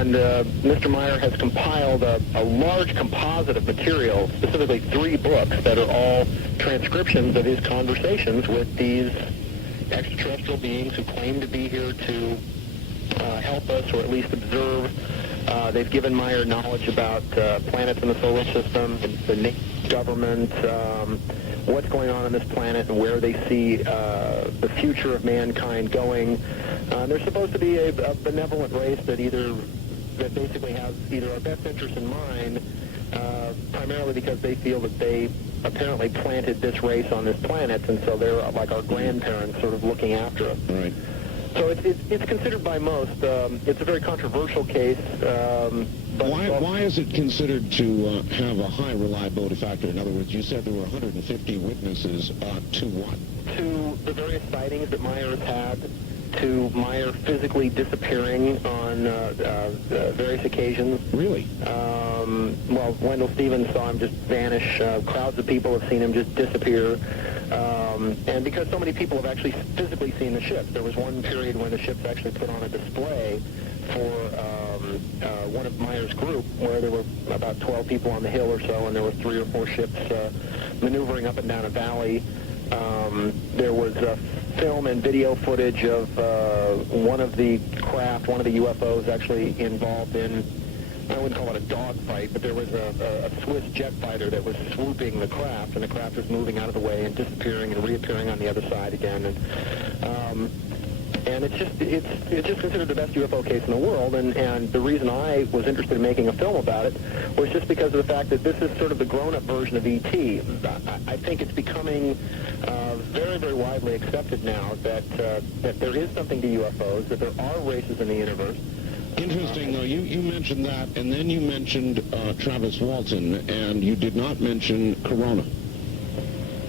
And Mr. Meier has compiled a large composite of material, specifically 3 books that are all transcriptions of his conversations with these extraterrestrial beings who claim to be here to help us, or at least observe. They've given Meier knowledge about planets in the solar system, the government, what's going on this planet, and where they see the future of mankind going. They're supposed to be a benevolent race that basically has either our best interest in mind, primarily because they feel that they apparently planted this race on this planet, and so they're like our grandparents, sort of looking after us. Right. So it's considered by most. It's a very controversial case. But why is it considered to have a high reliability factor? In other words, you said there were 150 witnesses to what? To the various sightings that Meier has had, to Meier physically disappearing on various occasions. Really? Well, Wendell Stevens saw him just vanish. Crowds of people have seen him just disappear. And because so many people have actually physically seen the ship, there was one period when the ship's actually put on a display for one of Meier's group, where there were about 12 people on the hill or so, and there were 3 or 4 ships maneuvering up and down a valley. There was film and video footage of one of the craft, one of the UFOs actually involved in, I wouldn't call it a dogfight, but there was a Swiss jet fighter that was swooping the craft, and the craft was moving out of the way and disappearing and reappearing on the other side again. And it's just considered the best UFO case in the world, and the reason I was interested in making a film about it was just because of the fact that this is sort of the grown-up version of E.T. I think it's becoming very, very widely accepted now that there is something to UFOs, that there are races in the universe. Interesting, though. You mentioned that, and then you mentioned Travis Walton, and you did not mention Corona.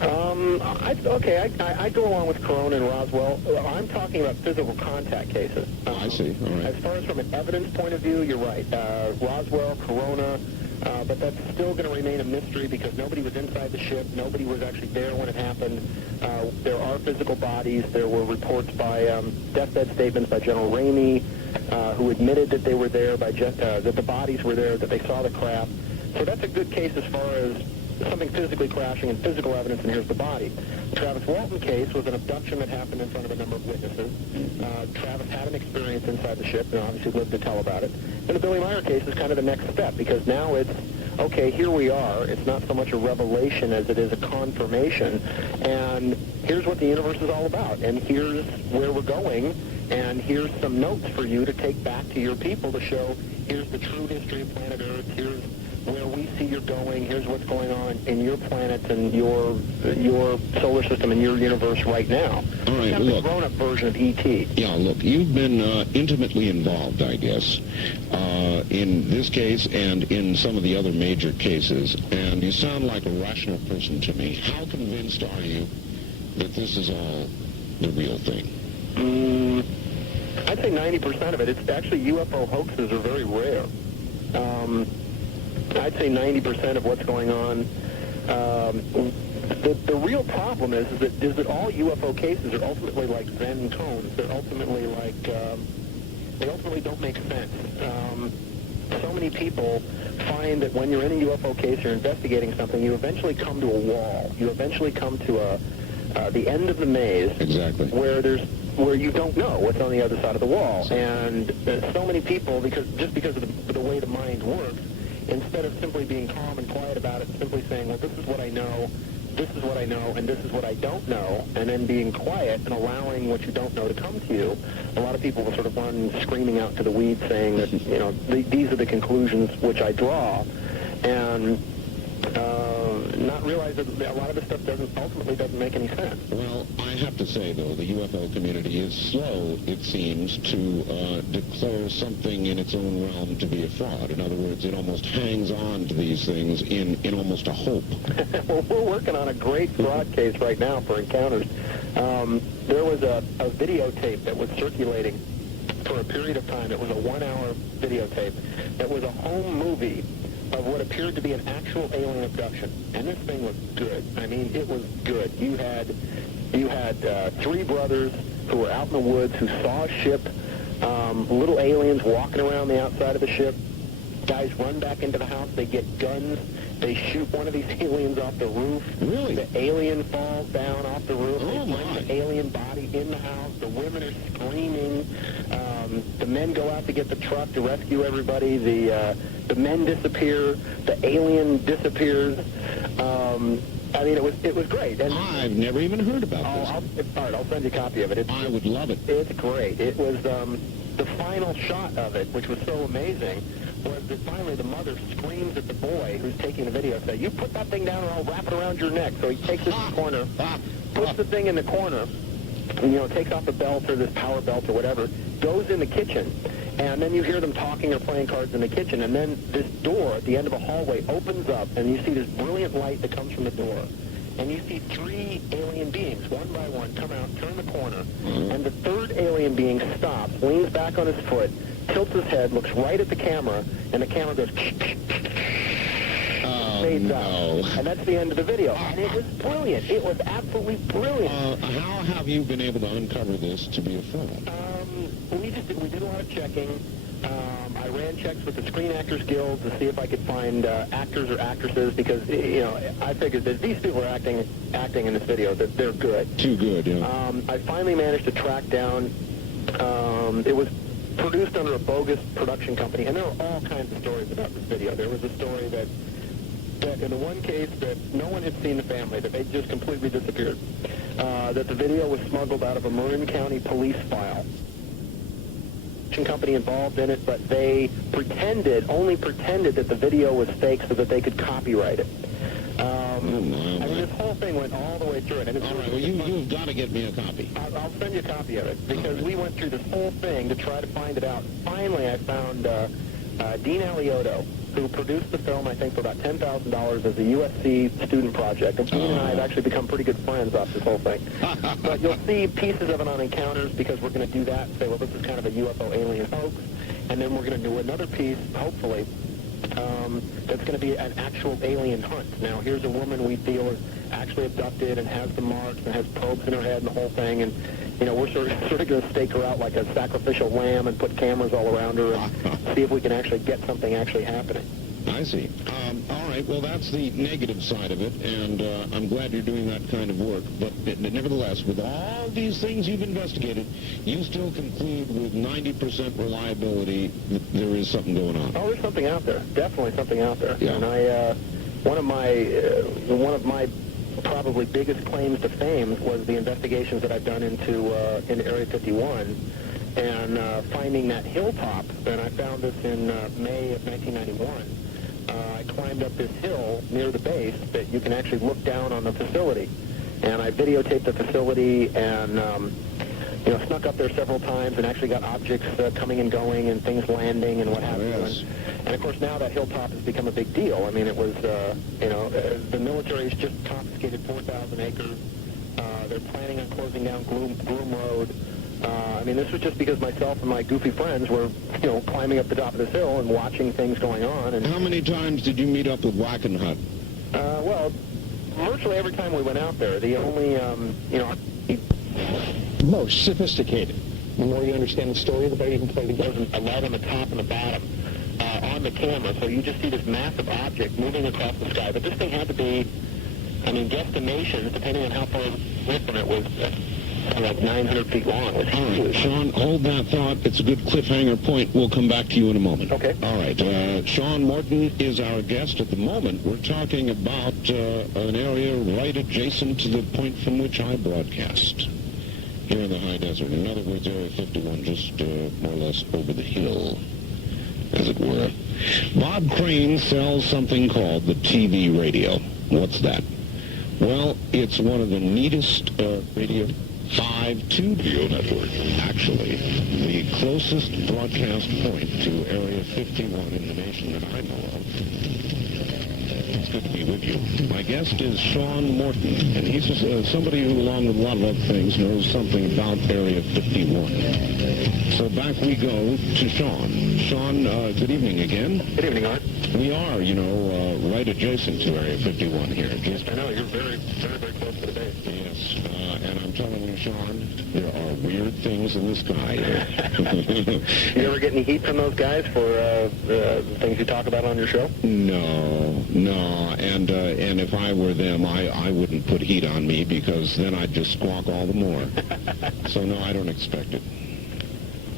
I go along with Corona and Roswell. I'm talking about physical contact cases. I see. All right. As far as from an evidence point of view, you're right. Roswell, Corona, but that's still going to remain a mystery because nobody was inside the ship. Nobody was actually there when it happened. There are physical bodies. There were reports by deathbed statements by General Ramey, who admitted that they were there, that the bodies were there, that they saw the craft. So that's a good case as far as something physically crashing and physical evidence, and here's the body. The Travis Walton case was an abduction that happened in front of a number of witnesses. Travis had an experience inside the ship and obviously lived to tell about it. And the Billy Meier case is kind of the next step, because now it's, okay, here we are. It's not so much a revelation as it is a confirmation. And here's what the universe is all about. And here's where we're going. And here's some notes for you to take back to your people to show, here's the true history of planet Earth. Here's where we see you're going. Here's what's going on in your planet and your solar system and your universe right now. All right, That's look. the grown-up version of E.T. Yeah, look, you've been intimately involved, I guess, in this case and in some of the other major cases, and you sound like a rational person to me. How convinced are you that this is all the real thing? I'd say 90% of it. It's actually, UFO hoaxes are very rare. I'd say 90% of what's going on. The real problem is that all UFO cases are ultimately like Venn cones. They're ultimately like, they ultimately don't make sense. So many people find that when you're in a UFO case, you're investigating something, you eventually come to a wall. You eventually come to the end of the maze. Exactly. Where you don't know what's on the other side of the wall. And so many people, because of the way the mind works, instead of simply being calm and quiet about it, simply saying, well, this is what I know, this is what I know, and this is what I don't know, and then being quiet and allowing what you don't know to come to you, a lot of people will sort of run screaming out to the weeds saying that, these are the conclusions which I draw, and not realize that a lot of this stuff ultimately doesn't make any sense. Well, I have to say, though, the UFO community is slow, it seems, to declare something in its own realm to be a fraud. In other words, it almost hangs on to these things in almost a hope. Well, we're working on a great fraud case right now for encounters. There was a videotape that was circulating for a period of time. It was a 1-hour videotape that was a home movie of what appeared to be an actual alien abduction. And this thing was good. I mean, it was good. You had 3 brothers who were out in the woods who saw a ship little aliens walking around the outside of the ship. Guys run back into the house. They get guns. They shoot one of these aliens off the roof. Really? The alien falls down off the roof. Oh, they my. find the alien body in the house. The women are screaming. The men go out to get the truck to rescue everybody. The men disappear. The alien disappears. I mean, it was great. And I've never even heard about this. all right, I'll send you a copy of it. I would love it. It's great. It was the final shot of it, which was so amazing, was that finally the mother screams at the boy who's taking the video, say, "You put that thing down or I'll wrap it around your neck." So he takes it in the corner, puts the thing in the corner, and, takes off the belt or this power belt or whatever, goes in the kitchen, and then you hear them talking or playing cards in the kitchen, and then this door at the end of a hallway opens up, and you see this brilliant light that comes from the door. And you see 3 alien beings, one by one, come out, turn the corner, and the third alien being stops, leans back on his foot, tilts his head, looks right at the camera, and the camera goes fades out. And that's the end of the video. And it was brilliant. It was absolutely brilliant. How have you been able to uncover this to be a film? We did a lot of checking. I ran checks with the Screen Actors Guild to see if I could find actors or actresses, because I figured that these people are acting in this video, that they're good. Too good, yeah. I finally managed to track down. It was produced under a bogus production company, and there were all kinds of stories about this video. There was a story that in the one case that no one had seen the family, that they just completely disappeared. That the video was smuggled out of a Marin County police file. Company involved in it, but they only pretended that the video was fake so that they could copyright it. I mean, this whole thing went all the way through it. And all right, well, you've got to get me a copy. I'll send you a copy of it, because we went through this whole thing to try to find it out. Finally, I found Dean Alioto, who produced the film, I think, for about $10,000 as a USC student project. And Dean and I have actually become pretty good friends off this whole thing. But you'll see pieces of it on Encounters, because we're going to do that and say, well, this is kind of a UFO alien hoax. And then we're going to do another piece, hopefully, that's going to be an actual alien hunt. Now, here's a woman we feel is actually abducted and has the marks and has probes in her head and the whole thing. And, we're sort of going to stake her out like a sacrificial lamb and put cameras all around her and see if we can actually get something actually happening. I see. All right, well, that's the negative side of it, and I'm glad you're doing that kind of work. But nevertheless, with all these things you've investigated, you still conclude with 90% reliability that there is something going on. Oh, there's something out there. Definitely something out there. Yeah. And one of my probably biggest claims to fame was the investigations that I've done into Area 51 and finding that hilltop. And I found this in May of 1991. I climbed up this hill near the base that you can actually look down on the facility. And I videotaped the facility and, snuck up there several times and actually got objects coming and going and things landing and what have you. Yes. And, of course, now that hilltop has become a big deal. I mean, it was, the military has just confiscated 4,000 acres. They're planning on closing down Groom Road. I mean, this was just because myself and my goofy friends were, climbing up the top of this hill and watching things going on. And how many times did you meet up with Wackenhut? Well, virtually every time we went out there. The only, most sophisticated. The more you understand the story, the better you can play the game. a light on the top and the bottom on the camera, so you just see this massive object moving across the sky. But this thing had to be, guesstimations, depending on how far away from it, was like 900 feet long. It was huge. Sean, hold that thought. It's a good cliffhanger point. We'll come back to you in a moment. Okay. All right. Sean Morton is our guest at the moment. We're talking about an area right adjacent to the point from which I broadcast here in the high desert. In other words, Area 51, just more or less over the hill, as it were. Bob Crane sells something called the TV radio. What's that? Well, it's one of the neatest radio 5-2 network. Actually, the closest broadcast point to Area 51 in the nation that I know of. It's good to be with you. My guest is Sean Morton, and he's somebody who, along with a lot of other things, knows something about Area 51. So back we go to Sean. Sean, good evening again. Good evening, Art. We are, right adjacent to Area 51 here. Yes, I know. You're very, very, very close to the base. Yes, and I'm telling you, Sean, there are weird things in the sky here. You ever get any heat from those guys for the things you talk about on your show? No, and if I were them, I wouldn't put heat on me because then I'd just squawk all the more. So no, I don't expect it.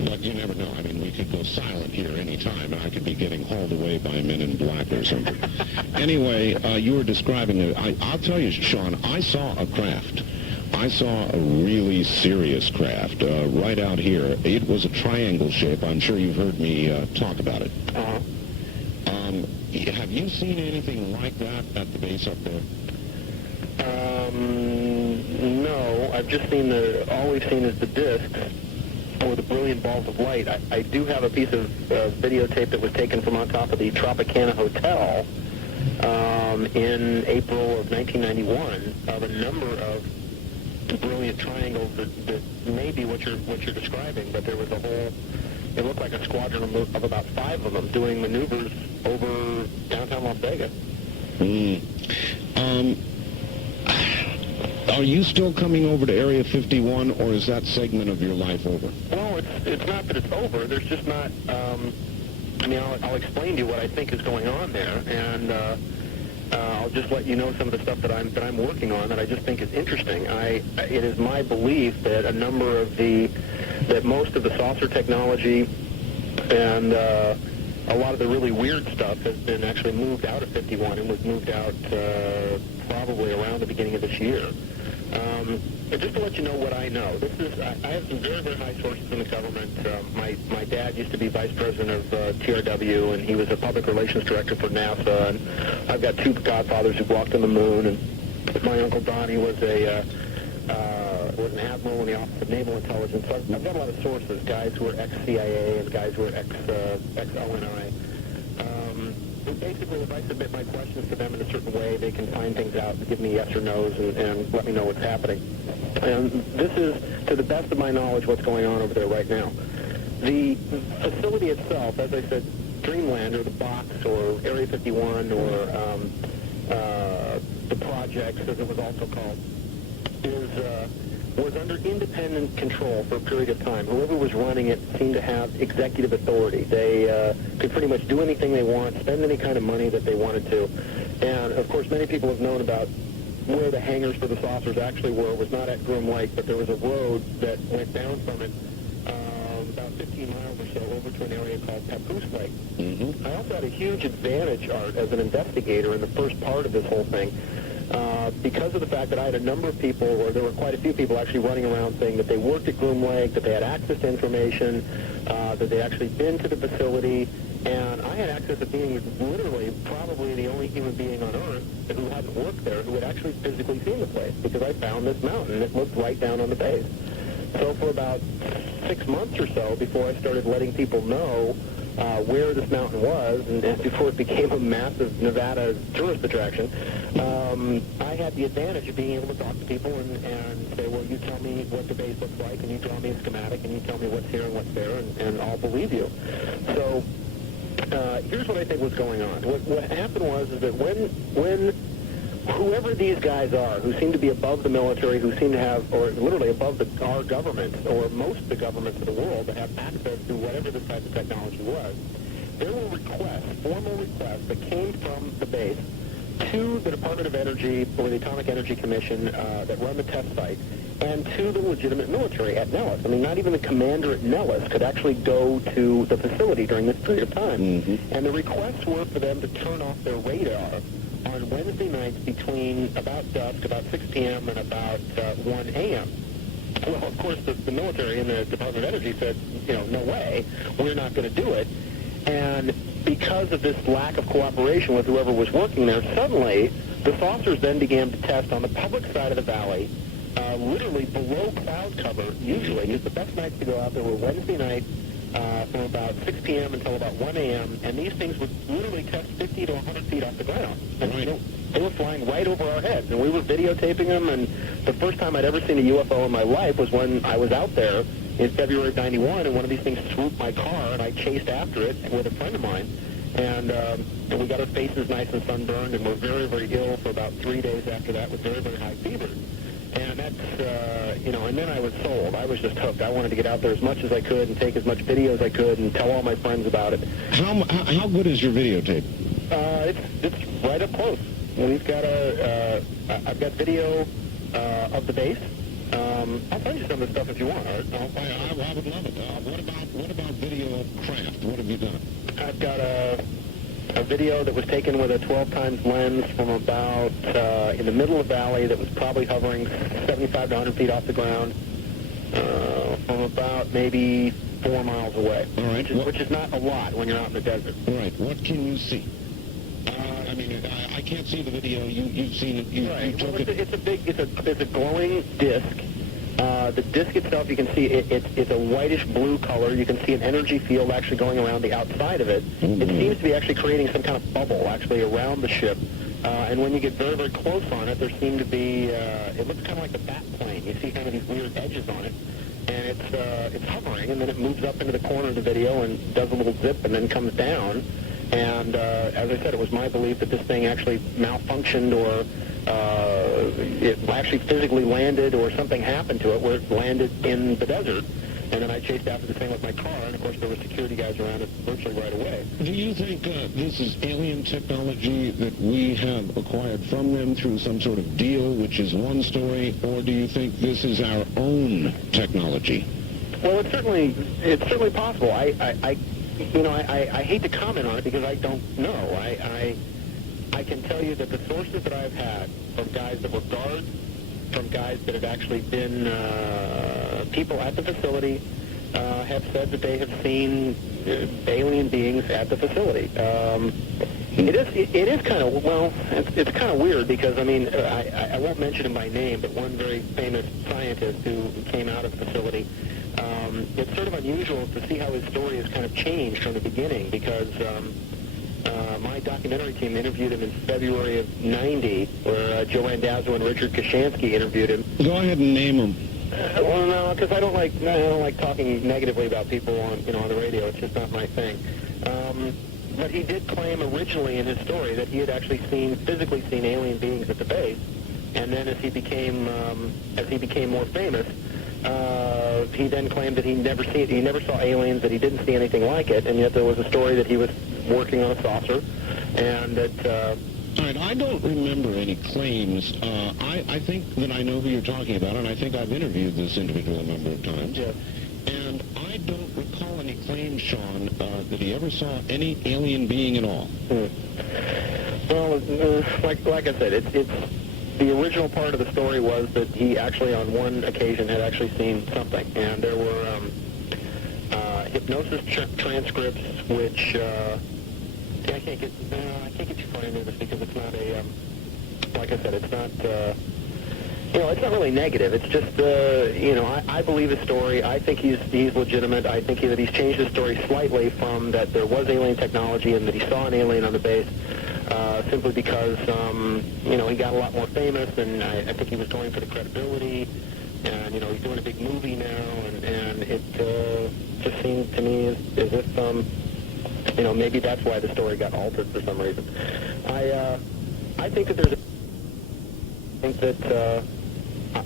But you never know. I mean, we could go silent here any time, and I could be getting hauled away by men in black or something. Anyway, you were describing it. I'll tell you, Sean, I saw a craft. I saw a really serious craft right out here. It was a triangle shape. I'm sure you've heard me talk about it. Uh-huh. Have you seen anything like that at the base up there? No. I've just seen all we've seen is the discs, or the brilliant balls of light. I do have a piece of videotape that was taken from on top of the Tropicana Hotel in April of 1991 of a number of brilliant triangles that may be what you're describing, but there was a whole, it looked like a squadron of about 5 of them doing maneuvers over downtown Las Vegas. Are you still coming over to Area 51, or is that segment of your life over? Well, it's not that it's over. There's just not. I mean, I'll explain to you what I think is going on there, and I'll just let you know some of the stuff that I'm working on that I just think is interesting. It is my belief that that most of the saucer technology and a lot of the really weird stuff has been actually moved out of 51 and was moved out probably around the beginning of this year. Just to let you know what I know, I have some very, very high sources in the government. My dad used to be vice president of TRW, and he was a public relations director for NASA. And I've got 2 godfathers who walked on the moon. And my uncle Donnie was an admiral in the Office of Naval Intelligence. So I've got a lot of sources, guys who are ex-CIA and guys who are ex-ONI. Basically, if I submit my questions to them in a certain way, they can find things out and give me yes or no's and let me know what's happening. And this is, to the best of my knowledge, what's going on over there right now. The facility itself, as I said, Dreamland, or the box, or Area 51, or the projects, as it was also called, was under independent control for a period of time. Whoever was running it seemed to have executive authority. They could pretty much do anything they want, spend any kind of money that they wanted to. And, of course, many people have known about where the hangars for the saucers actually were. It was not at Groom Lake, but there was a road that went down from it about 15 miles or so over to an area called Papoose Lake. Mm-hmm. I also had a huge advantage, Art, as an investigator in the first part of this whole thing. Because of the fact that I had a number of people, or there were quite a few people actually running around saying that they worked at Groom Lake, that they had access to information, that they actually been to the facility, and I had access to being literally probably the only human being on Earth who hadn't worked there, who had actually physically seen the place, because I found this mountain that looked right down on the base. So for about 6 months or so, before I started letting people know where this mountain was, and before it became a massive Nevada tourist attraction, I had the advantage of being able to talk to people and say, well, you tell me what the base looks like, and you draw me a schematic, and you tell me what's here and what's there, and I'll believe you. So here's what I think was going on. What happened was is that when whoever these guys are, who seem to be above the military, who seem to have, or literally above our government, or most of the governments of the world, to have access to whatever this type of technology was, there were requests, formal requests, that came from the base to the Department of Energy, or the Atomic Energy Commission, that run the test site, and to the legitimate military at Nellis. I mean, not even the commander at Nellis could actually go to the facility during this period of time. Mm-hmm. And the requests were for them to turn off their radar on Wednesday nights between about dusk, about 6 p.m. and about 1 a.m. Well, of course, the military and the Department of Energy said, no way, we're not going to do it. And because of this lack of cooperation with whoever was working there, suddenly the saucers then began to test on the public side of the valley, literally below cloud cover, usually, because the best nights to go out there were Wednesday night from about 6 p.m. until about 1 a.m., and these things would literally test 50 to 100 feet off the ground. And they were flying right over our heads, and we were videotaping them, and the first time I'd ever seen a UFO in my life was when I was out there in February of 91, and one of these things swooped my car, and I chased after it with a friend of mine, And we got our faces nice and sunburned, and we're very, very ill for about 3 days after that with very, very high fever. And that's, and then I was sold. I was just hooked. I wanted to get out there as much as I could and take as much video as I could and tell all my friends about it. How good is your videotape? It's right up close. We've got I've got video of the base. I'll send you some of the stuff if you want, Art. I would love it. What about video of craft? What have you done? I've got a video that was taken with a 12 times lens from about in the middle of the valley that was probably hovering 75 to 100 feet off the ground from about maybe 4 miles away. All right. Which is not a lot when you're out in the desert. All right. What can you see? I can't see the video. You've seen it. You took it. It's a glowing disc. The disc itself, you can see it's a whitish blue color. You can see an energy field actually going around the outside of it. Mm-hmm. It seems to be actually creating some kind of bubble actually around the ship. And when you get very, very close on it, there seem to be, it looks kind of like a bat plane. You see kind of these weird edges on it. And it's hovering, and then it moves up into the corner of the video and does a little zip and then comes down. And as I said, it was my belief that this thing actually malfunctioned or it actually physically landed or something happened to it where it landed in the desert. And then I chased after the thing with my car, and of course there were security guys around it virtually right away. Do you think this is alien technology that we have acquired from them through some sort of deal, which is one story, or do you think this is our own technology? Well, it's certainly possible. I hate to comment on it because I don't know. I can tell you that the sources that I've had from guys that were guards, from guys that have actually been people at the facility, have said that they have seen alien beings at the facility. It is kind of, well, it's kind of weird because, I won't mention him by name, but one very famous scientist who came out of the facility, it's sort of unusual to see how his story has kind of changed from the beginning because my documentary team interviewed him in February of '90, where Joe Randazzo and Richard Kashansky interviewed him. Go ahead and name him. Well, no, because I don't like talking negatively about people on the radio. It's just not my thing. But he did claim originally in his story that he had actually physically seen alien beings at the base, and then as he became more famous, he then claimed that he never saw aliens, that he didn't see anything like it, and yet there was a story that he was working on a saucer, and that. All right, I don't remember any claims. I think that I know who you're talking about, and I think I've interviewed this individual a number of times. Yes. And I don't recall any claims, Sean, that he ever saw any alien being at all. Well, like I said, it's the original part of the story was that he actually on one occasion had actually seen something, and there were hypnosis transcripts which. I can't get you far into this because it's not a, like I said, it's not, it's not really negative. It's just, I believe his story. I think he's legitimate. I think that he's changed his story slightly from that there was alien technology and that he saw an alien on the base simply because, he got a lot more famous, and I think he was going for the credibility, and, he's doing a big movie now, and it just seemed to me as if, maybe that's why the story got altered for some reason. I think that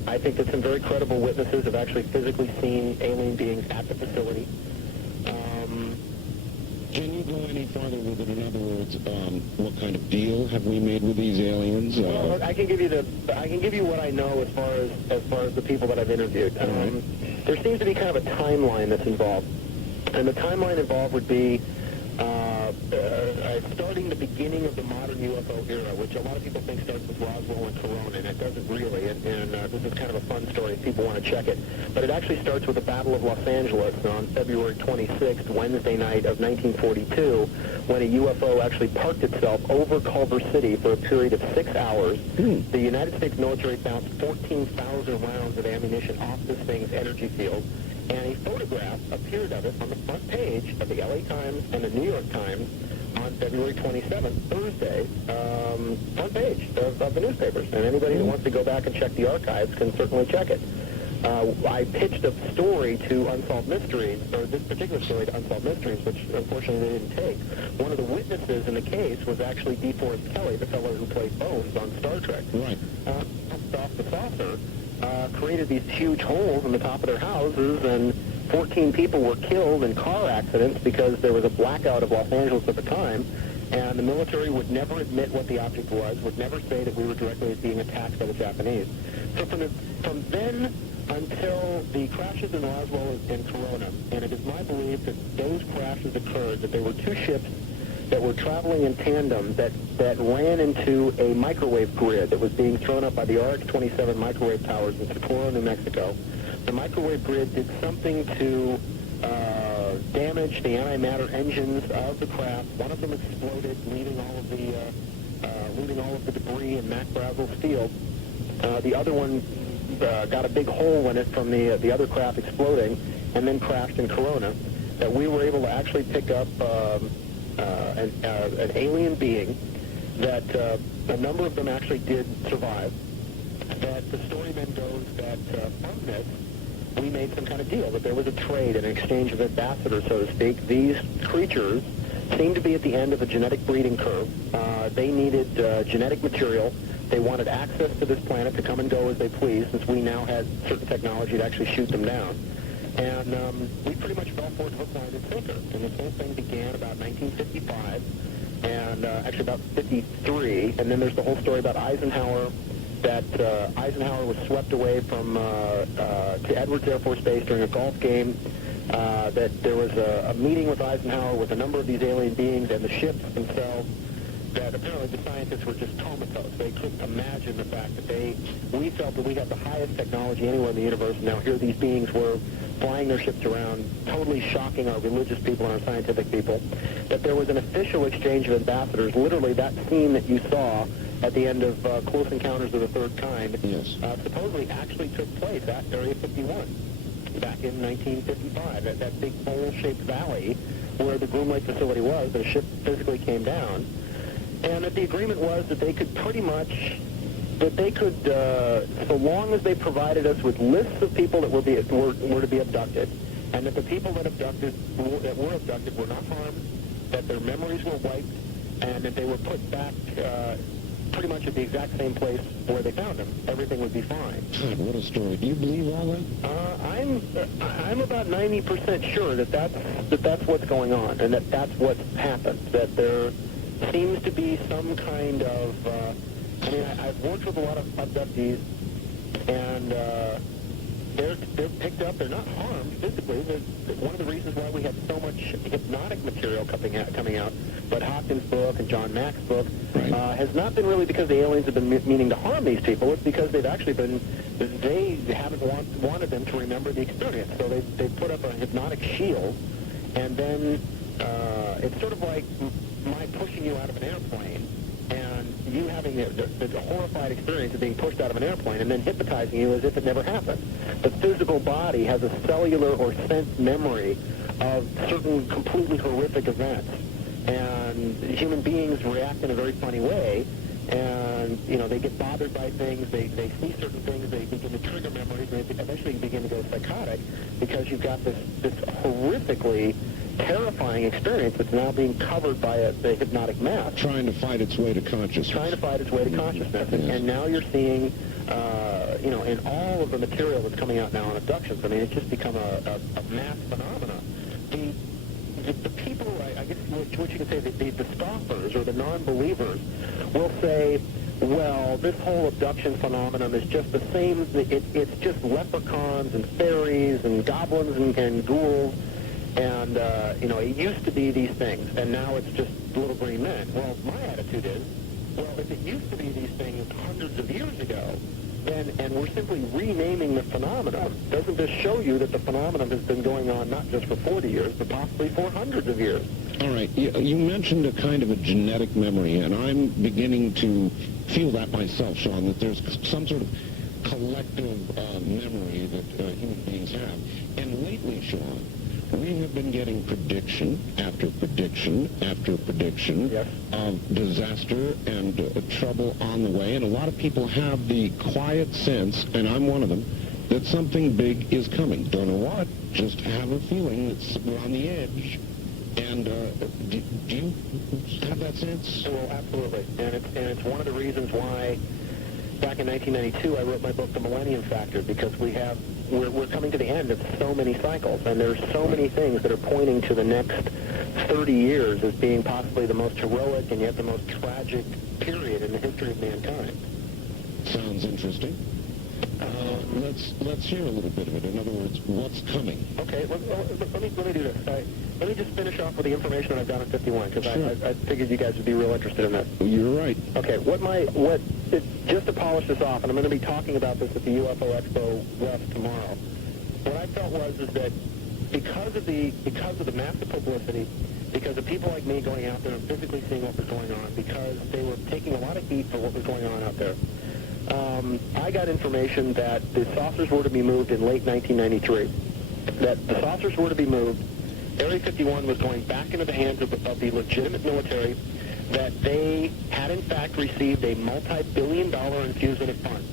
I think that some very credible witnesses have actually physically seen alien beings at the facility. Can you go any farther with it? In other words, what kind of deal have we made with these aliens? Well, I can give you what I know as far as the people that I've interviewed. There seems to be kind of a timeline that's involved, and the timeline involved would be. Starting the beginning of the modern UFO era, which a lot of people think starts with Roswell and Corona, and it doesn't really, and this is kind of a fun story if people want to check it. But it actually starts with the Battle of Los Angeles on February 26th, Wednesday night of 1942, when a UFO actually parked itself over Culver City for a period of 6 hours. The United States military bounced 14,000 rounds of ammunition off this thing's energy field, and a photograph appeared of it on the front page of the LA Times and the New York Times on February 27th, Thursday, front page of the newspapers. And anybody who wants to go back and check the archives can certainly check it. I pitched a story to Unsolved Mysteries, or this particular story to Unsolved Mysteries, which unfortunately they didn't take. One of the witnesses in the case was actually DeForest Kelley, the fellow who played Bones on Star Trek. Right. Off the saucer, created these huge holes in the top of their houses, and 14 people were killed in car accidents because there was a blackout of Los Angeles at the time, and the military would never admit what the object was, would never say that we were directly being attacked by the Japanese. So from then until the crashes in Roswell and Corona, and it is my belief that those crashes occurred, that there were two ships that were traveling in tandem that ran into a microwave grid that was being thrown up by the RX-27 microwave towers in Socorro, New Mexico. The microwave grid did something to damage the antimatter engines of the craft. One of them exploded, leaving all of the debris in Mac Brazel's field. The other one got a big hole in it from the other craft exploding, and then crashed in Corona. That we were able to actually pick up an alien being, that a number of them actually did survive. That the story then goes that from this, we made some kind of deal, that there was a trade, an exchange of ambassadors, so to speak. These creatures seemed to be at the end of a genetic breeding curve. They needed genetic material. They wanted access to this planet to come and go as they pleased, since we now had certain technology to actually shoot them down. And we pretty much fell for it hook, line, and sinker. And this whole thing began about 1955, and actually about 53. And then there's the whole story about Eisenhower, that Eisenhower was swept away from to Edwards Air Force Base during a golf game. That there was a meeting with Eisenhower with a number of these alien beings and the ships themselves. That apparently the scientists were just comatose. They couldn't imagine the fact that we felt that we had the highest technology anywhere in the universe, and now here these beings were flying their ships around, totally shocking our religious people and our scientific people. That there was an official exchange of ambassadors. Literally, that scene that you saw at the end of Close Encounters of the Third Kind, yes, supposedly actually took place at Area 51 back in 1955, at that big bowl-shaped valley where the Groom Lake facility was. The ship physically came down. And that the agreement was that they could pretty much, so long as they provided us with lists of people that were to be abducted, and that the people that were abducted were not harmed, that their memories were wiped, and that they were put back pretty much at the exact same place where they found them, everything would be fine. God, what a story. Do you believe all that? I'm about 90% sure that that's what's going on, and that that's what's happened. That there seems to be some kind of, I've worked with a lot of abductees, and they're picked up. They're not harmed physically. One of the reasons why we had so much hypnotic material coming out, but Hopkins' book and John Mack's book, has not been really because the aliens have been meaning to harm these people. It's because they haven't wanted them to remember the experience. So they put up a hypnotic shield, and then it's sort of like my pushing you out of an airplane, and you having the horrified experience of being pushed out of an airplane, and then hypnotizing you as if it never happened. The physical body has a cellular or sense memory of certain completely horrific events, and human beings react in a very funny way, and they get bothered by things, they see certain things, they begin to trigger memories, and they eventually begin to go psychotic because you've got this horrifically terrifying experience that's now being covered by the hypnotic mask. Trying to fight its way to consciousness. And now you're seeing, in all of the material that's coming out now on abductions, it's just become a mass phenomenon. The people, I guess what you can say, the scoffers or the non-believers will say, well, this whole abduction phenomenon is just the same, it's just leprechauns and fairies and goblins and ghouls. And, it used to be these things, and now it's just little green men. Well, my attitude is, well, if it used to be these things hundreds of years ago, and we're simply renaming the phenomenon, doesn't this show you that the phenomenon has been going on not just for 40 years, but possibly for hundreds of years? All right. You mentioned a kind of a genetic memory, and I'm beginning to feel that myself, Sean, that there's some sort of collective memory that human beings have. And lately, Sean, we have been getting prediction after prediction after prediction of disaster and trouble on the way, and a lot of people have the quiet sense, and I'm one of them, that something big is coming. Don't know what, just have a feeling that we're on the edge. And do you have that sense? Well, absolutely. And it's one of the reasons why back in 1992 I wrote my book, The Millennium Factor, because we're coming to the end of so many cycles, and there's so many things that are pointing to the next 30 years as being possibly the most heroic and yet the most tragic period in the history of mankind. Sounds interesting. Let's hear a little bit of it. In other words, what's coming? Okay, let me do this. Let me just finish off with the information that I've got on 51, because Sure. I figured you guys would be real interested in that. You're right. Okay, just to polish this off, and I'm going to be talking about this at the UFO Expo West tomorrow. What I felt was that because of the massive publicity, because of people like me going out there and physically seeing what was going on, because they were taking a lot of heat for what was going on out there, I got information that the saucers were to be moved in late 1993. That the saucers were to be moved. Area 51 was going back into the hands of the legitimate military, that they had in fact received a multi-billion-dollar infusion of funds.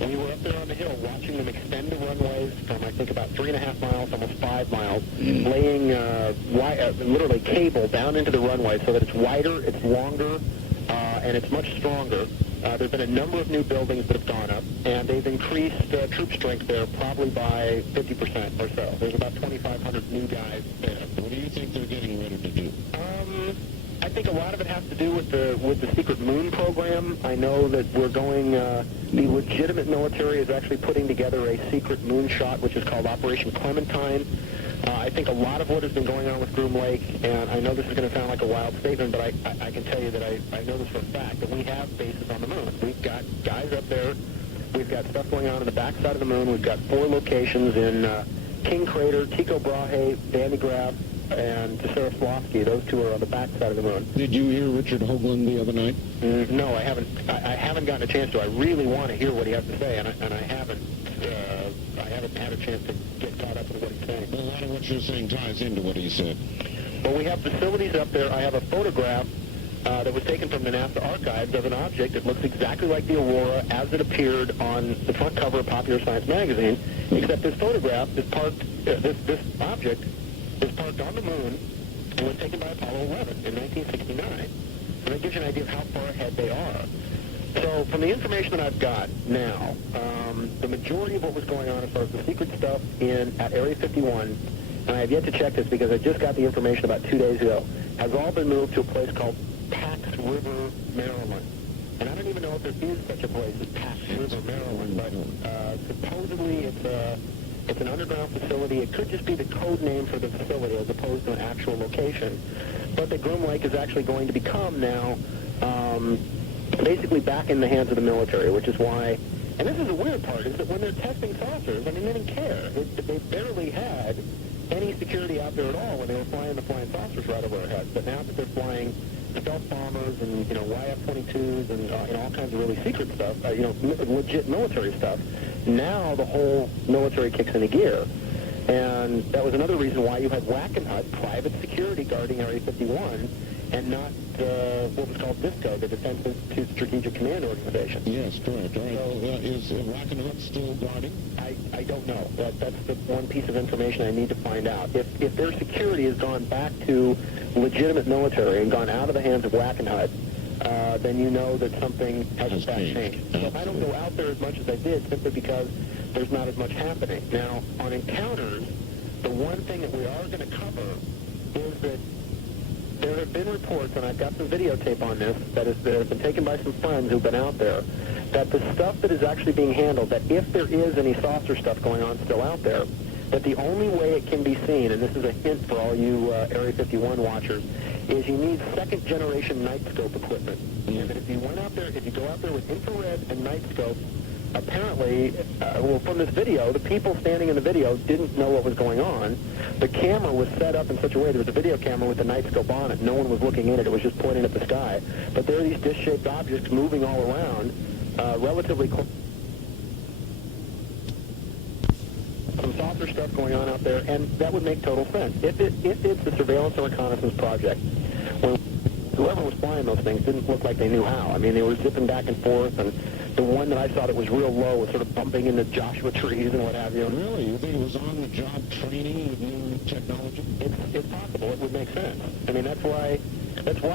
We were up there on the hill watching them extend the runways from, I think, about 3.5 miles, almost 5 miles, laying literally cable down into the runway so that it's wider, it's longer, and it's much stronger. There have been a number of new buildings that have gone up, and they've increased troop strength there probably by 50% or so. There's about 2,500 new guys there. What do you think they're getting ready to do? I think a lot of it has to do with the secret moon program. I know that we're going, the legitimate military is actually putting together a secret moon shot, which is called Operation Clementine. I think a lot of what has been going on with Groom Lake, and I know this is going to sound like a wild statement, but I can tell you that I know this for a fact, that we have bases on the moon. We've got guys up there. We've got stuff going on the backside of the moon. We've got 4 locations in King Crater, Tycho Brahe, Van de Graaff, and Tsaroslavsky. Those 2 are on the backside of the moon. Did you hear Richard Hoagland the other night? No, I haven't. I haven't gotten a chance to. I really want to hear what he has to say, and I haven't. I haven't had a chance to get caught up with what he's saying. Well, a lot of what you're saying ties into what he said. Well, we have facilities up there. I have a photograph that was taken from the NASA archives of an object that looks exactly like the Aurora as it appeared on the front cover of Popular Science magazine, except this photograph is parked. This object is parked on the moon and was taken by Apollo 11 in 1969. So that gives you an idea of how far ahead they are. So from the information that I've got now, the majority of what was going on as far as the secret stuff at Area 51, and I have yet to check this because I just got the information about 2 days ago, has all been moved to a place called Pax River, Maryland. And I don't even know if there is such a place as Pax River, Maryland, but supposedly it's an underground facility. It could just be the code name for the facility as opposed to an actual location. But that Groom Lake is actually going to become now basically back in the hands of the military, which is why, and this is the weird part, is that when they're testing saucers, I mean, they didn't care. They barely had any security out there at all when they were flying the flying saucers right over our heads. But now that they're flying stealth bombers and, YF-22s and, all kinds of really secret stuff, legit military stuff, now the whole military kicks into gear. And that was another reason why you had Wackenhut, private security guarding Area 51, and not what was called DISCO, the Defense Institute Strategic Command Organization. Yes, correct. All right. So, is Wackenhut still guarding? I don't know. That's the one piece of information I need to find out. If their security has gone back to legitimate military and gone out of the hands of Wackenhut, then you know that something has in fact changed. So I don't go out there as much as I did simply because there's not as much happening. Now, on encounters, the one thing that we are going to cover is that there have been reports, and I've got some videotape on this, that has been taken by some friends who've been out there, that the stuff that is actually being handled, that if there is any saucer stuff going on still out there, that the only way it can be seen, and this is a hint for all you Area 51 watchers, is you need second-generation night scope equipment. And that if you go out there with infrared and night scope, apparently, from this video, the people standing in the video didn't know what was going on. The camera was set up in such a way, there was a video camera with the night scope on it. No one was looking in it. It was just pointing at the sky. But there are these disc-shaped objects moving all around, relatively close. Some saucer stuff going on out there, and that would make total sense. If it's a surveillance and reconnaissance project, when whoever was flying those things didn't look like they knew how. I mean, they were zipping back and forth, and The one that I saw that was real low was sort of bumping into Joshua trees and what have you. Really? You think it was on-the-job training with new technology? It's possible. It would make sense. I mean, that's why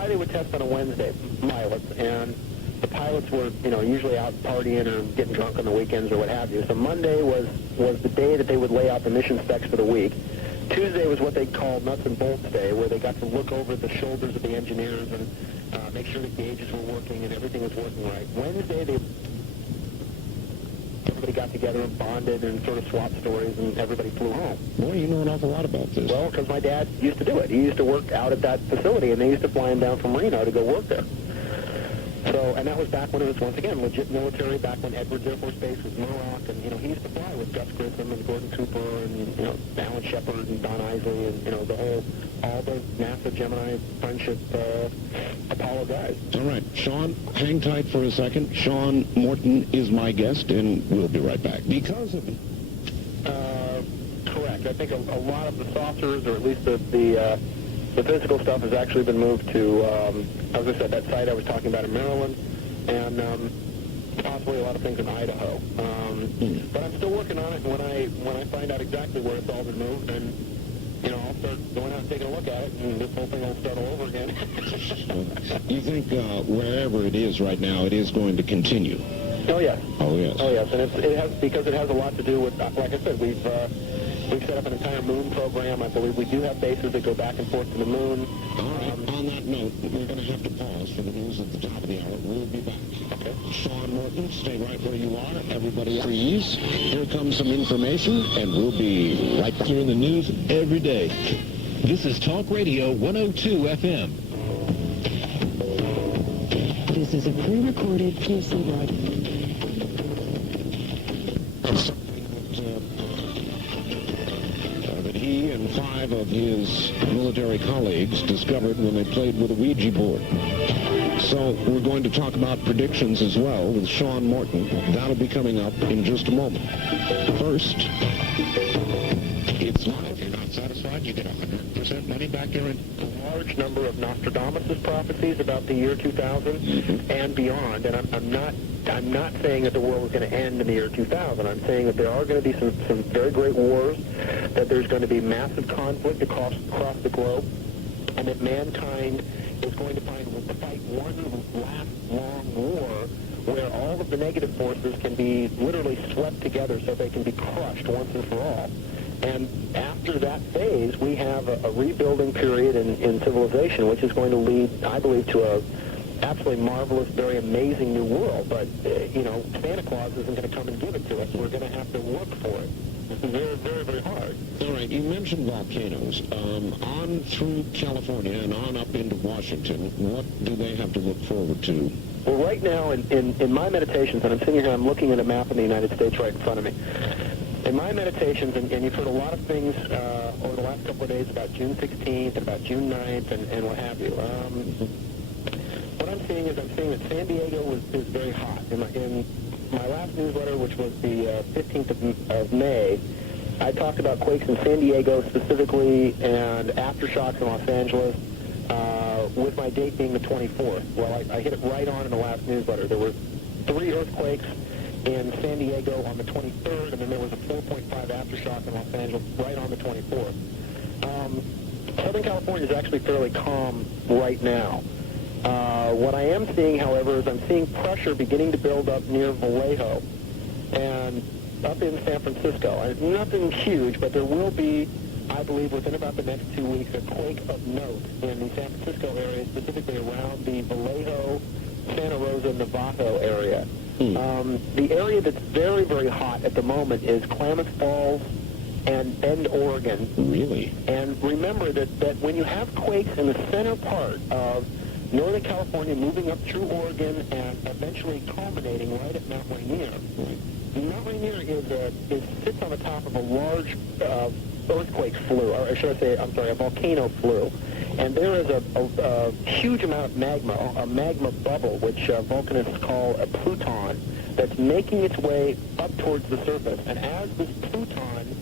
they would test on a Wednesday, pilots, and the pilots were, usually out partying or getting drunk on the weekends or what have you. So Monday was the day that they would lay out the mission specs for the week. Tuesday was what they called nuts and bolts day, where they got to look over the shoulders of the engineers and make sure the gauges were working and everything was working right. Wednesday, everybody got together and bonded and sort of swapped stories, and everybody flew home. Boy, you know an awful lot about this. Well, because my dad used to do it. He used to work out at that facility, and they used to fly him down from Reno to go work there. So, and that was back when it was, once again, legit military, back when Edwards Air Force Base was Muroc, and, he used to fly with Gus Grissom and Gordon Cooper and, Alan Shepard and Don Isley and, all the NASA Gemini Friendship Apollo guys. All right, Sean, hang tight for a second. Sean Morton is my guest, and we'll be right back. Because of it. Correct. I think a lot of the saucers, or at least the physical stuff, has actually been moved to, as I said, that site I was talking about in Maryland, and possibly a lot of things in Idaho. But I'm still working on it, and when I find out exactly where it's all been moved, then I'll start going out and taking a look at it, and this whole thing will start all over again. You think wherever it is right now, it is going to continue? Oh yes. Oh yes. Oh yes, and because it has a lot to do with, like I said, we've set up an entire moon program. I believe we do have bases that go back and forth to the moon. All right. On that note, we're going to have to pause for the news at the top of the hour. We'll be back. Okay. Sean Morton, stay right where you are. Everybody freeze. Here comes some information, and we'll be right back. Here in the news every day. This is Talk Radio 102 FM. This is a pre-recorded PC broadcast. That he and 5 of his military colleagues discovered when they played with a Ouija board. So we're going to talk about predictions as well with Sean Morton. That'll be coming up in just a moment. First, it's live. If you're not satisfied, you get 100% money back guarantee. A large number of Nostradamus' prophecies about the year 2000 and beyond, and I'm not saying that the world is going to end in the year 2000. I'm saying that there are going to be some very great wars, that there's going to be massive conflict across the globe, and that mankind is going to fight one last long war where all of the negative forces can be literally swept together so they can be crushed once and for all. And after that phase, we have a rebuilding period in civilization, which is going to lead, I believe, to a absolutely marvelous, very amazing new world. But, Santa Claus isn't going to come and give it to us. We're going to have to work for it. This is very, very, very hard. All right, you mentioned volcanoes. On through California and on up into Washington, what do they have to look forward to? Well, right now, in my meditations, and I'm sitting here, I'm looking at a map of the United States right in front of me. In my meditations, and you've heard a lot of things over the last couple of days about June 16th, about June 9th, and what have you. What I'm seeing is that San Diego is very hot. In my last newsletter, which was the 15th of May, I talked about quakes in San Diego specifically and aftershocks in Los Angeles, with my date being the 24th. Well, I hit it right on in the last newsletter. There were 3 earthquakes in San Diego on the 23rd, and then there was a 4.5 aftershock in Los Angeles right on the 24th. Southern California is actually fairly calm right now. What I am seeing, however, is I'm seeing pressure beginning to build up near Vallejo and up in San Francisco. Nothing huge, but there will be, I believe, within about the next 2 weeks, a quake of note in the San Francisco area, specifically around the Vallejo, Santa Rosa, Novato area. The area that's very, very hot at the moment is Klamath Falls and Bend, Oregon. Really? And remember that when you have quakes in the center part of Northern California moving up through Oregon and eventually culminating right at Mount Rainier. Mount Rainier sits on the top of a large earthquake flue, or should I say, a volcano flue. And there is a huge amount of magma, a magma bubble, which volcanists call a pluton, that's making its way up towards the surface. And as this pluton,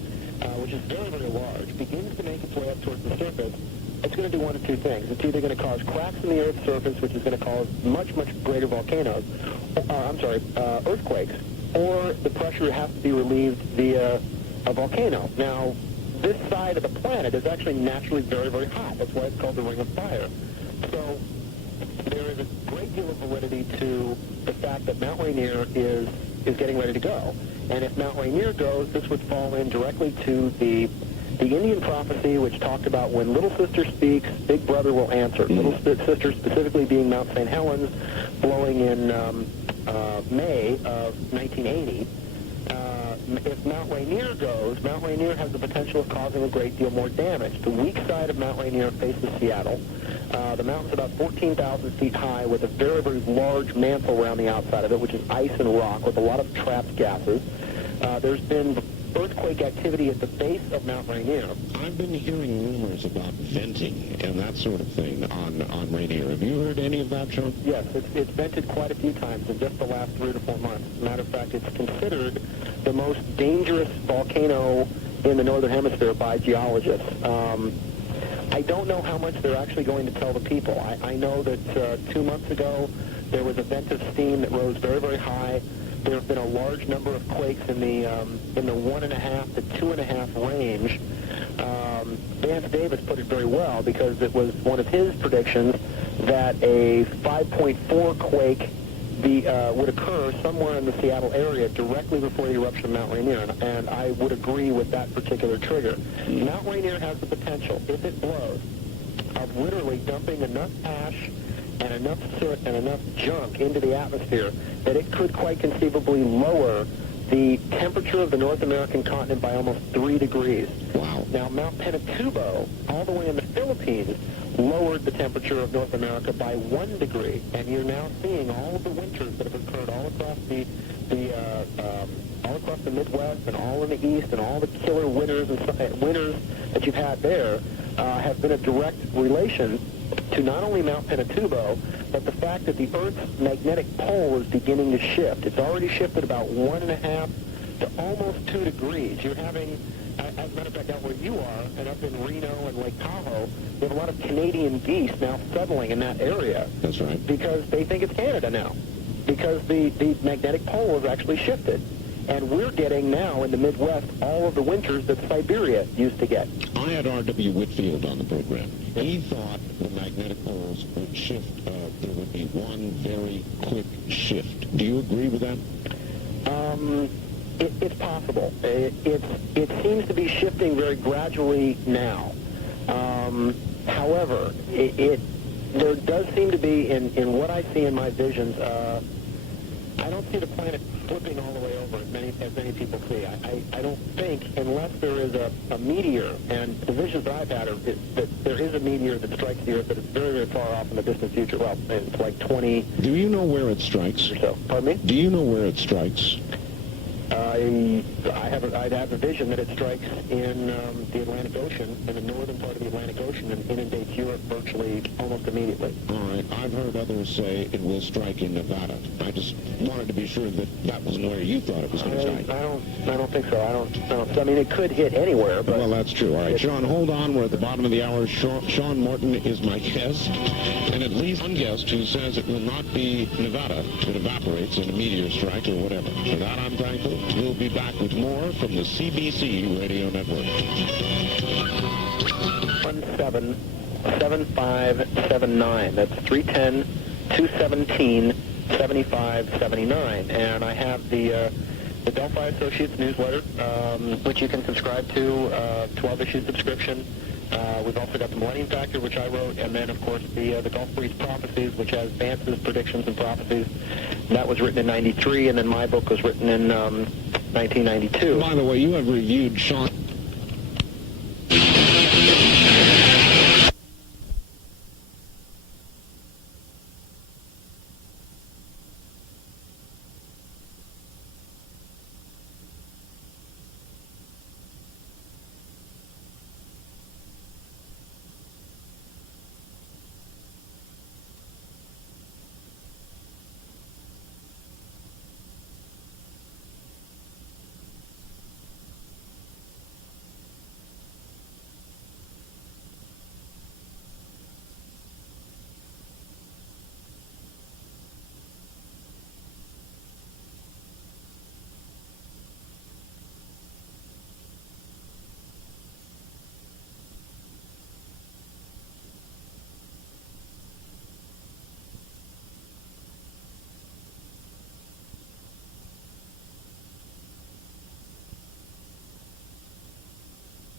which is very, very large, begins to make its way up towards the surface, it's going to do one of two things. It's either going to cause cracks in the Earth's surface, which is going to cause much, much greater earthquakes, or the pressure has to be relieved via a volcano. Now, this side of the planet is actually naturally very, very hot. That's why it's called the Ring of Fire. So there is a great deal of validity to the fact that Mount Rainier is getting ready to go. And if Mount Rainier goes, this would fall in directly to the Indian prophecy, which talked about when Little Sister speaks, Big Brother will answer. Little Sister specifically being Mount St. Helens, blowing in May of 1980. If Mount Rainier goes, Mount Rainier has the potential of causing a great deal more damage. The weak side of Mount Rainier faces Seattle. The mountain's about 14,000 feet high with a very, very large mantle around the outside of it, which is ice and rock with a lot of trapped gases. There's been earthquake activity at the base of Mount Rainier. I've been hearing rumors about venting and that sort of thing on Rainier. Have you heard any of that, Sean? Yes, it's vented quite a few times in just the last 3 to 4 months. As a matter of fact, it's considered the most dangerous volcano in the Northern Hemisphere by geologists. I don't know how much they're actually going to tell the people. I know that 2 months ago there was a vent of steam that rose very, very high. There have been a large number of quakes in the 1.5 to 2.5 range. Vance Davis put it very well because it was one of his predictions that a 5.4 quake would occur somewhere in the Seattle area directly before the eruption of Mount Rainier, and I would agree with that particular trigger. Mount Rainier has the potential, if it blows, of literally dumping enough ash and enough soot and enough junk into the atmosphere that it could quite conceivably lower the temperature of the North American continent by almost 3 degrees. Wow. Now, Mount Pinatubo, all the way in the Philippines, lowered the temperature of North America by 1 degree, and you're now seeing all of the winters that have occurred all across all across the Midwest and all in the East, and all the killer winters that you've had there have been a direct relation to not only Mount Pinatubo, but the fact that the Earth's magnetic pole is beginning to shift. It's already shifted about 1.5 to almost 2 degrees. You're having, as a matter of fact, out where you are, and up in Reno and Lake Tahoe, you have a lot of Canadian geese now settling in that area. That's right. Because they think it's Canada now. Because the magnetic pole has actually shifted. And we're getting now in the Midwest all of the winters that Siberia used to get. I had R.W. Whitfield on the program. He thought the magnetic poles would shift. There would be one very quick shift. Do you agree with that? It's possible. It seems to be shifting very gradually now. However, there does seem to be, in what I see in my visions, I don't see the planet flipping all the way over as many people see. I don't think, unless there is a meteor, and the visions that I've had are that there is a meteor that strikes the Earth, but it's very, very far off in the distant future. Well, it's like 20... Do you know where it strikes? Or so. Pardon me? Do you know where it strikes? I'd have a vision that it strikes in the Atlantic Ocean, in the northern part of the Atlantic Ocean, and inundates Europe virtually almost immediately. All right. I've heard others say it will strike in Nevada. I just wanted to be sure that wasn't where you thought it was going to strike. I don't think so. I don't. I mean, it could hit anywhere, but... Well, that's true. All right, Sean, hold on. We're at the bottom of the hour. Sean Morton is my guest, and at least one guest who says it will not be Nevada. It evaporates in a meteor strike or whatever. For that, I'm thankful. We'll be back with more from the CBC Radio Network. 177579. That's 310-217-7579. And I have the Delphi Associates newsletter, which you can subscribe to, 12-issue subscription. We've also got the Millennium Factor, which I wrote, and then, of course, the Gulf Breeze Prophecies, which has Vance's predictions and prophecies. And that was written in '93, and then my book was written in 1992. By the way, you have reviewed Sean...